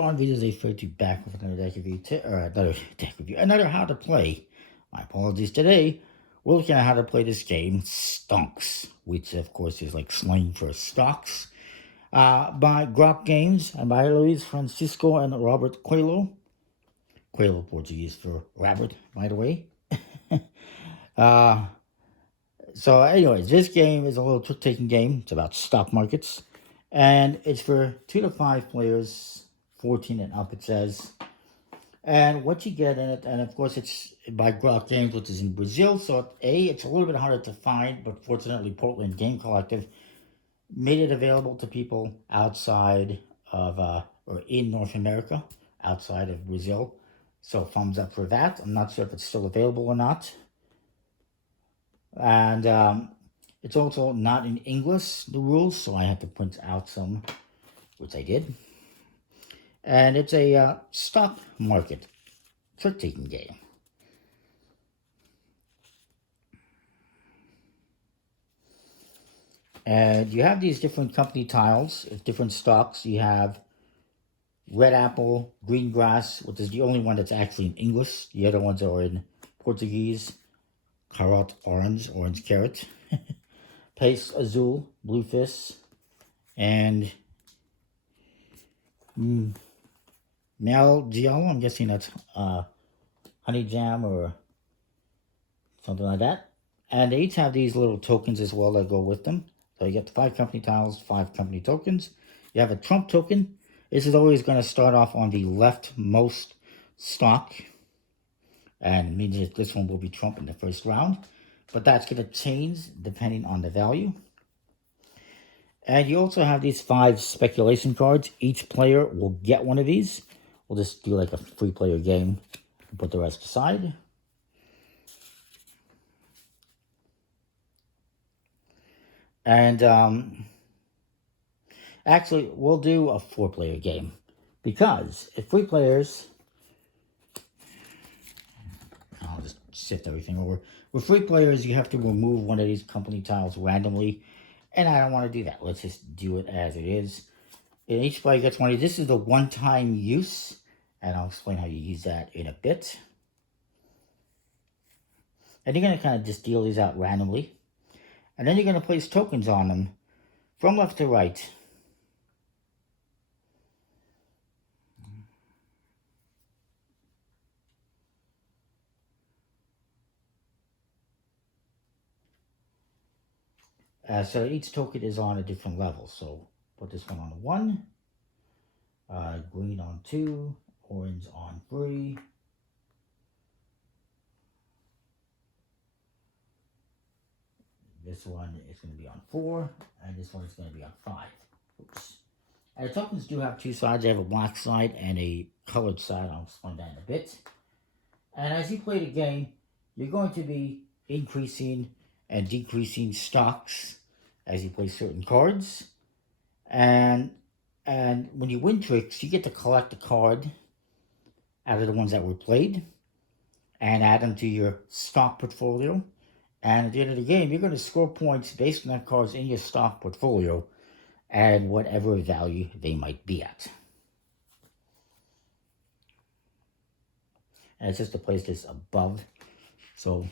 On videos, they refer to back with another deck review, another how to play. My apologies today. We're looking at how to play this game, Stonks, which of course is like slang for stocks, by Grok Games and by Luis Francisco and Robert Coelho. Coelho, Portuguese for rabbit, by the way. So, anyways, this game is a little trick-taking game. It's about stock markets, and it's for 2 to 5 players. 14 and up, it says. And what you get in it, and of course it's by Grok Games, which is in Brazil, so it's a little bit harder to find, but fortunately Portland Game Collective made it available to people outside of, or in North America, outside of Brazil. So thumbs up for that. I'm not sure if it's still available or not. And it's also not in English, the rules, so I had to print out some, which I did. And it's a stock market trick-taking game. And you have these different company tiles of different stocks. You have red apple, green grass, which is the only one that's actually in English. The other ones are in Portuguese. Carrot, orange carrot. Pace azul, blue fish. And Mel Giallo, I'm guessing that's honey jam or something like that. And they each have these little tokens as well that go with them. So you get the 5 company tiles, 5 company tokens. You have a Trump token. This is always going to start off on the leftmost stock. And it means that this one will be Trump in the first round. But that's going to change depending on the value. And you also have these 5 speculation cards. Each player will get one of these. We'll just do like a free player game and put the rest aside. And actually, we'll do a 4-player game because if 3 players, I'll just shift everything over. With 3 players, you have to remove one of these company tiles randomly, and I don't want to do that. Let's just do it as it is. And each player gets one of these. This is the one-time use. And I'll explain how you use that in a bit. And you're going to kind of just deal these out randomly. And then you're going to place tokens on them from left to right. So each token is on a different level. So put this one on 1. Green on 2. Orange on 3. This one is going to be on 4. And this one is going to be on 5. Oops. And the tokens do have 2 sides. They have a black side and a colored side. I'll explain that in a bit. And as you play the game, you're going to be increasing and decreasing stocks as you play certain cards. And when you win tricks, you get to collect a card out of the ones that were played and add them to your stock portfolio. And at the end of the game, you're going to score points based on that cards in your stock portfolio and whatever value they might be at. And it's just to place this above. So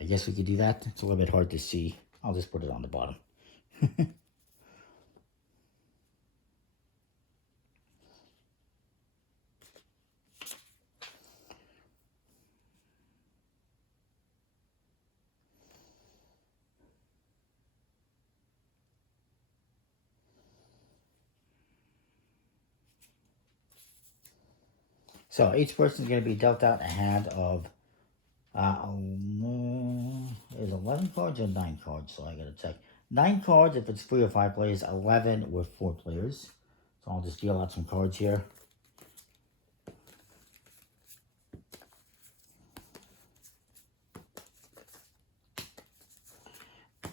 I guess we could do that. It's a little bit hard to see. I'll just put it on the bottom. So each person is going to be dealt out a hand of, there's 11 cards or 9 cards, so I got to check. 9 cards if it's 3 or 5 players, 11 with 4 players. So I'll just deal out some cards here.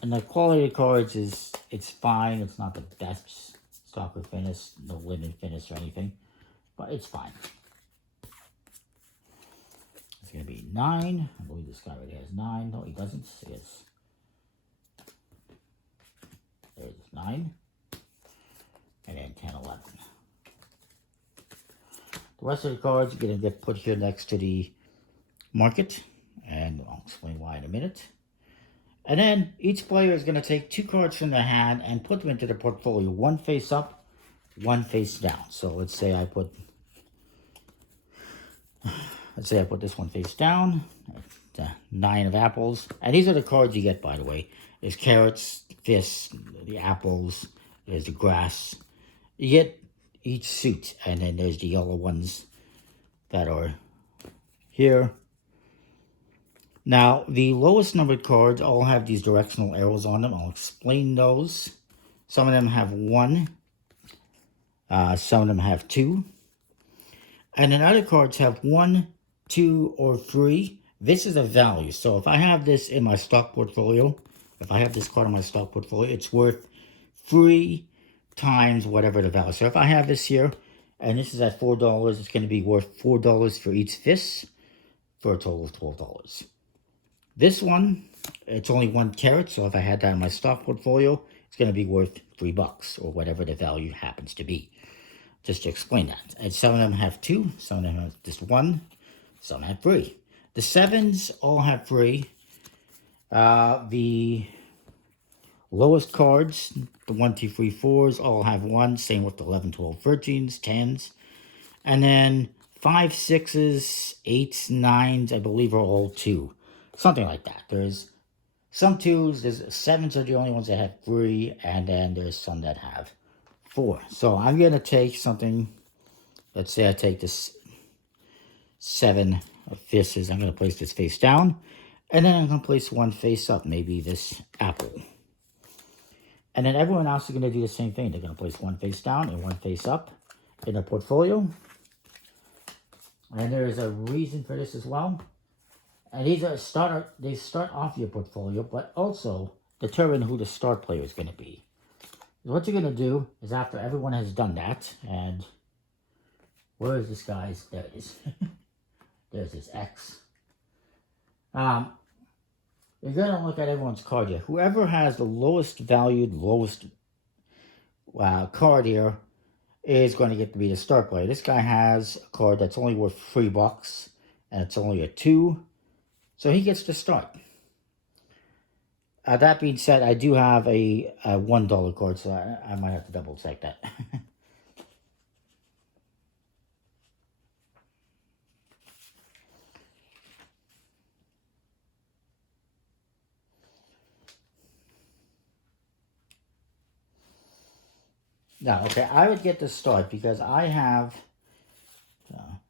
And the quality of cards it's fine. It's not the best stock or finish, no limited finish or anything, but it's fine. It's going to be 9. I believe this guy already has 9. No, he doesn't. Yes. There's 9. And then 10, 11. The rest of the cards are going to get put here next to the market, and I'll explain why in a minute. And then each player is going to take 2 cards from their hand and put them into their portfolio. One face up, one face down. So let's say I put this one face down. 9 of apples. And these are the cards you get, by the way. There's carrots, fists, the apples, there's the grass. You get each suit, and then there's the yellow ones that are here. Now, the lowest numbered cards all have these directional arrows on them. I'll explain those. Some of them have 1. Some of them have 2. And then other cards have 1, 2, or 3. This is a value. So if I have this in my stock portfolio, if I have this card in my stock portfolio, it's worth 3 times whatever the value. So if I have this here, and this is at $4, it's going to be worth $4 for each fist, for a total of $12. This one, it's only 1 carat, so if I had that in my stock portfolio, it's going to be worth $3, or whatever the value happens to be. Just to explain that. And some of them have 2, some of them have just 1, some have 3. The 7s all have 3. The lowest cards, the 1, 2, 3, 4s, all have 1. Same with the 11, 12, 13s, 10s. And then 5, 6s, 8s, 9s, I believe are all 2. Something like that. There's some 2s, there's 7s are the only ones that have 3, and then there's some that have 4. So I'm going to take something, let's say I take this 7 of fists. I'm going to place this face down, and then I'm going to place 1 face up, maybe this apple. And then everyone else is going to do the same thing. They're going to place 1 face down and 1 face up in their portfolio. And there is a reason for this as well. And these are they start off your portfolio, but also determine who the start player is going to be. What you're going to do is, after everyone has done that, and where is this guy's? There it is. There's this X. You're going to look at everyone's card here. Whoever has the lowest valued, lowest card here is going to get to be the start player. This guy has a card that's only worth $3, and it's only a 2. So he gets to start. That being said, I do have a $1 card, so I might have to double check that. Now, okay, I would get to start because I have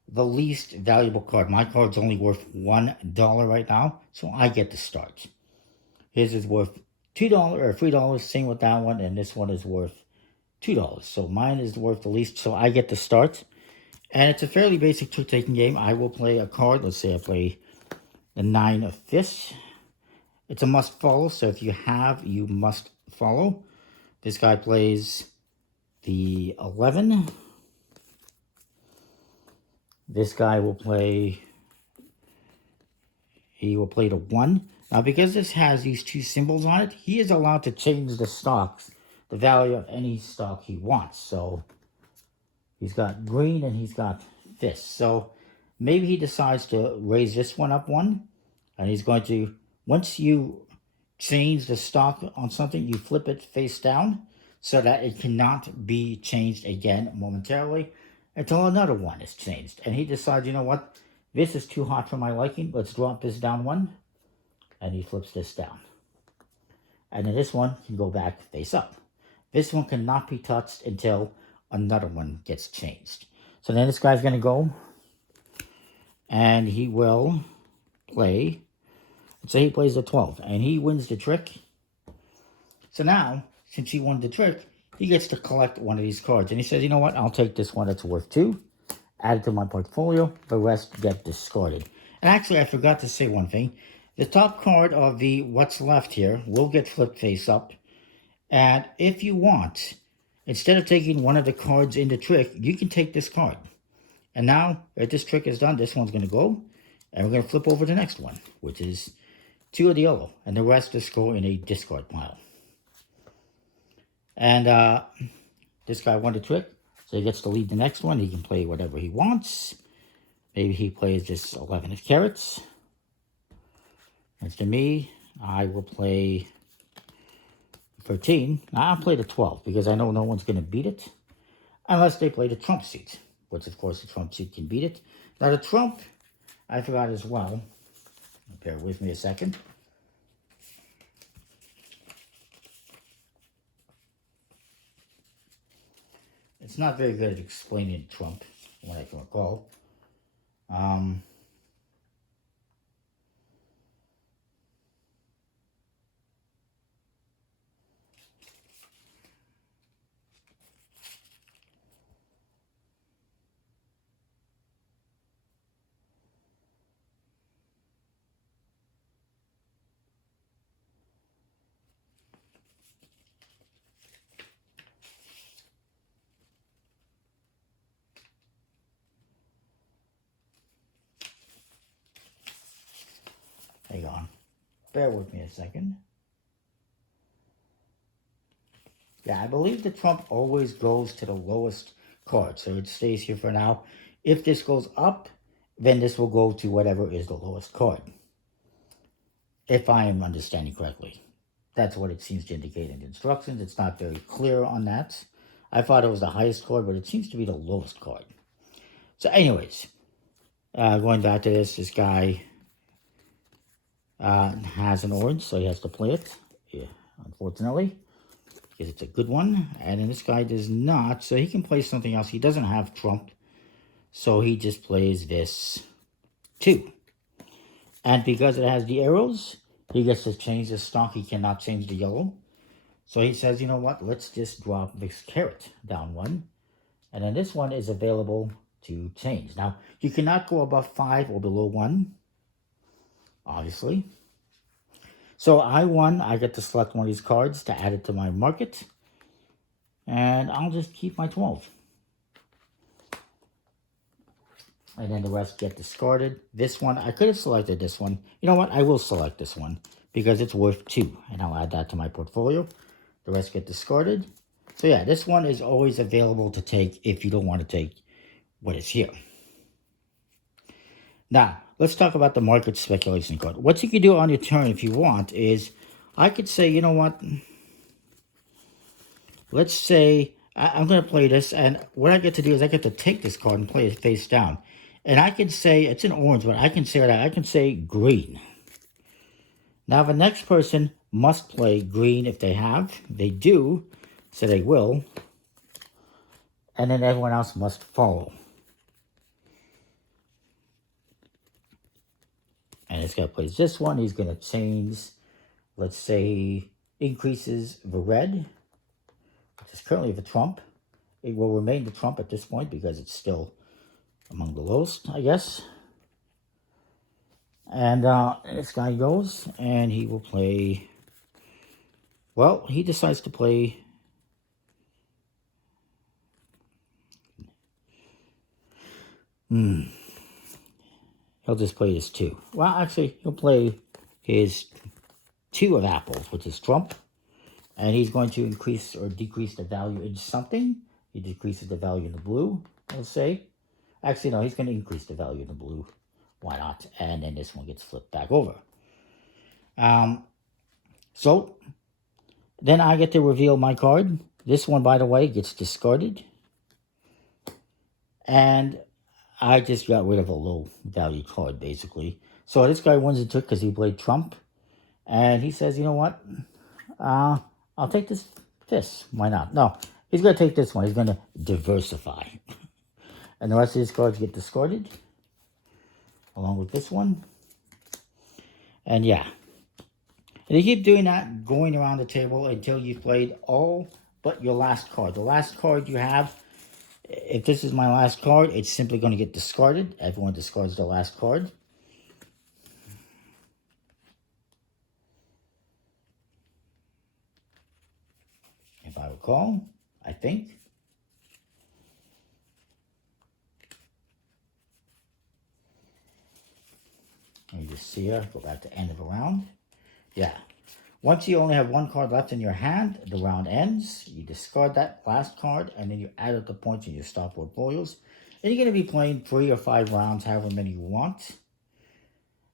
the least valuable card. My card's only worth $1 right now, so I get to start. His is worth $2 or $3, same with that one, and this one is worth $2. So mine is worth the least, so I get to start. And it's a fairly basic trick-taking game. I will play a card. Let's say I play the 9 of fists. It's a must follow, so if you have, you must follow. This guy plays the 11. This guy will play, he will play the 1. Now, because this has these 2 symbols on it, he is allowed to change the stocks, the value of any stock he wants. So he's got green and he's got fists. So maybe he decides to raise this one up 1, and he's going to, once you change the stock on something, you flip it face down so that it cannot be changed again momentarily until another one is changed. And he decides, you know what, this is too hot for my liking, let's drop this down 1. And he flips this down. And then this one can go back face up. This one cannot be touched until another one gets changed. So then this guy's going to go, and he will play, let's say he plays a 12, and he wins the trick. So now, since he won the trick, he gets to collect one of these cards. And he says, you know what, I'll take this one that's worth 2, add it to my portfolio, the rest get discarded. And actually, I forgot to say one thing. The top card of the what's left here will get flipped face up. And if you want, instead of taking one of the cards in the trick, you can take this card. And now, if this trick is done, this one's going to go. And we're going to flip over the next one, which is 2 of the yellow. And the rest just go in a discard pile. And this guy won the trick. So So he gets to lead the next one. He can play whatever he wants. Maybe he plays this 11 of carrots. As to me, I will play 13. Now I'll play the 12 because I know no one's going to beat it unless they play the trump suit, which of course the trump suit can beat it. Now the trump, I forgot as well. Bear with me a second. It's not very good at explaining Trump, what I can recall. Hang on. Bear with me a second. Yeah, I believe the trump always goes to the lowest card, so it stays here for now. If this goes up, then this will go to whatever is the lowest card. If I am understanding correctly. That's what it seems to indicate in the instructions. It's not very clear on that. I thought it was the highest card, but it seems to be the lowest card. So anyways, going back to this guy has an orange, so he has to play it, yeah, unfortunately, because it's a good one. And then this guy does not, so he can play something else. He doesn't have trump, so he just plays this 2. And because it has the arrows, he gets to change the stock. He cannot change the yellow. So he says, you know what, let's just drop this carrot down 1. And then this one is available to change. Now, you cannot go above 5 or below 1, obviously. So I won. I get to select one of these cards to add it to my market. And I'll just keep my 12. And then the rest get discarded. This one, I could have selected this one. You know what? I will select this one because it's worth 2. And I'll add that to my portfolio. The rest get discarded. So yeah, this one is always available to take if you don't want to take what is here. Now, let's talk about the market speculation card. What you can do on your turn if you want is, I could say, you know what? Let's say I'm going to play this, and what I get to do is I get to take this card and play it face down. And I can say, it's an orange, but I can say that I can say green. Now, the next person must play green if they have. They do, so they will. And then everyone else must follow. And this guy plays this one. He's going to change, let's say, increases the red, which is currently the trump. It will remain the trump at this point because it's still among the lowest, I guess. And this guy goes, and he will play, well, he decides to play he'll just play his 2. Well, actually, he'll play his 2 of apples, which is trump. And he's going to increase or decrease the value in something. He decreases the value in the blue, let's say. Actually, no, he's going to increase the value in the blue. Why not? And then this one gets flipped back over. So, then I get to reveal my card. This one, by the way, gets discarded. And I just got rid of a low value card, basically. So this guy wins the trick because he played trump. And he says, you know what? I'll take this. Why not? No, he's going to take this one. He's going to diversify. And the rest of these cards get discarded. Along with this one. And yeah. And you keep doing that, going around the table until you've played all but your last card. The last card you have, if this is my last card, it's simply going to get discarded. Everyone discards the last card. If I recall, I think. Let me just see here. Go back to end of a round. Yeah. Once you only have one card left in your hand, the round ends. You discard that last card, and then you add up the points in your start portfolios. And you're going to be playing 3 or 5 rounds, however many you want.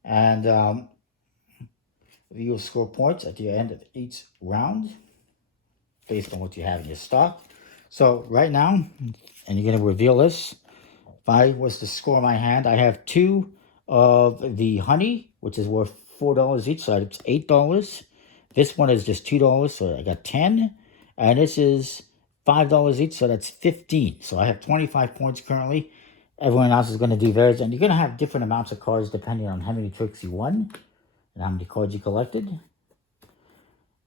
And you'll score points at the end of each round based on what you have in your stock. So right now, and you're going to reveal this, if I was to score my hand, I have 2 of the honey, which is worth $4 each, so it's $8. This one is just $2, so I got 10. And this is $5 each, so that's 15. So I have 25 points currently. Everyone else is going to do theirs, and you're going to have different amounts of cards depending on how many tricks you won and how many cards you collected.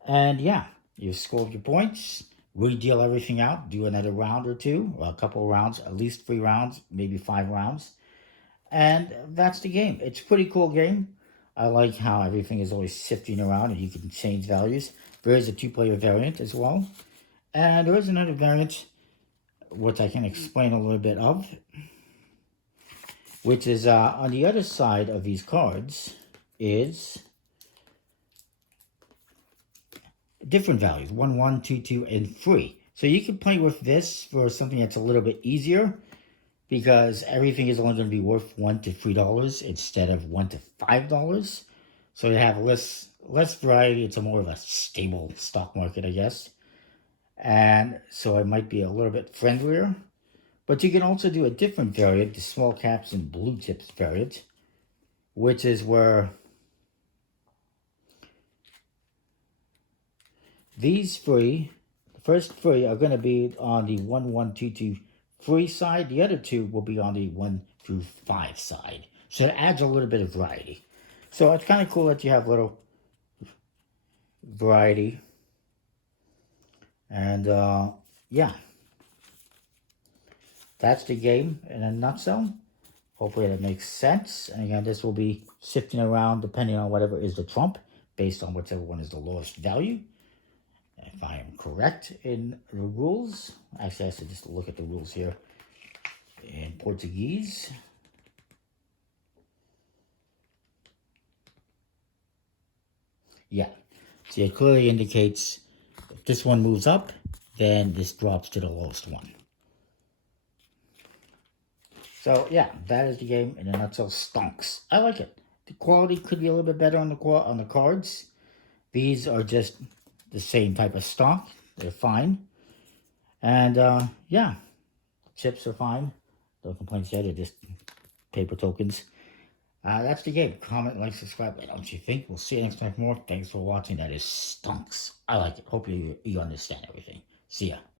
And yeah, you score your points, re-deal everything out, do another round or 2, or a couple of rounds, at least 3 rounds, maybe 5 rounds. And that's the game. It's a pretty cool game. I like how everything is always sifting around and you can change values. There is a 2-player variant as well. And there is another variant, which I can explain a little bit of, which is on the other side of these cards is different values, 1, 1, 2, 2, and 3. So you can play with this for something that's a little bit easier, because everything is only going to be worth $1 to $3 instead of $1 to $5. So you have less variety. It's a more of a stable stock market, I guess. And so it might be a little bit friendlier. But you can also do a different variant, the small caps and blue chips variant, which is where these 3, the first 3 are going to be on the 1, 1, 2, 2, 3 side. The other 2 will be on the 1 through 5 side. So it adds a little bit of variety. So it's kind of cool that you have little variety. And yeah, that's the game in a nutshell. Hopefully that makes sense. And again, this will be shifting around depending on whatever is the trump, based on whichever one is the lowest value. If I am correct in the rules. Actually, I should just look at the rules here in Portuguese. Yeah, see, it clearly indicates if this one moves up, then this drops to the lowest one. So yeah, that is the game in a nutshell. Stonks. I like it. The quality could be a little bit better on the cards. These are just the same type of stock. They're fine. And yeah, chips are fine. No complaints yet. They're just paper tokens. That's the game. Comment, like, subscribe. Let know what you think. We'll see you next time for more. Thanks for watching. That is Stonks. I like it. Hope you understand everything. See ya.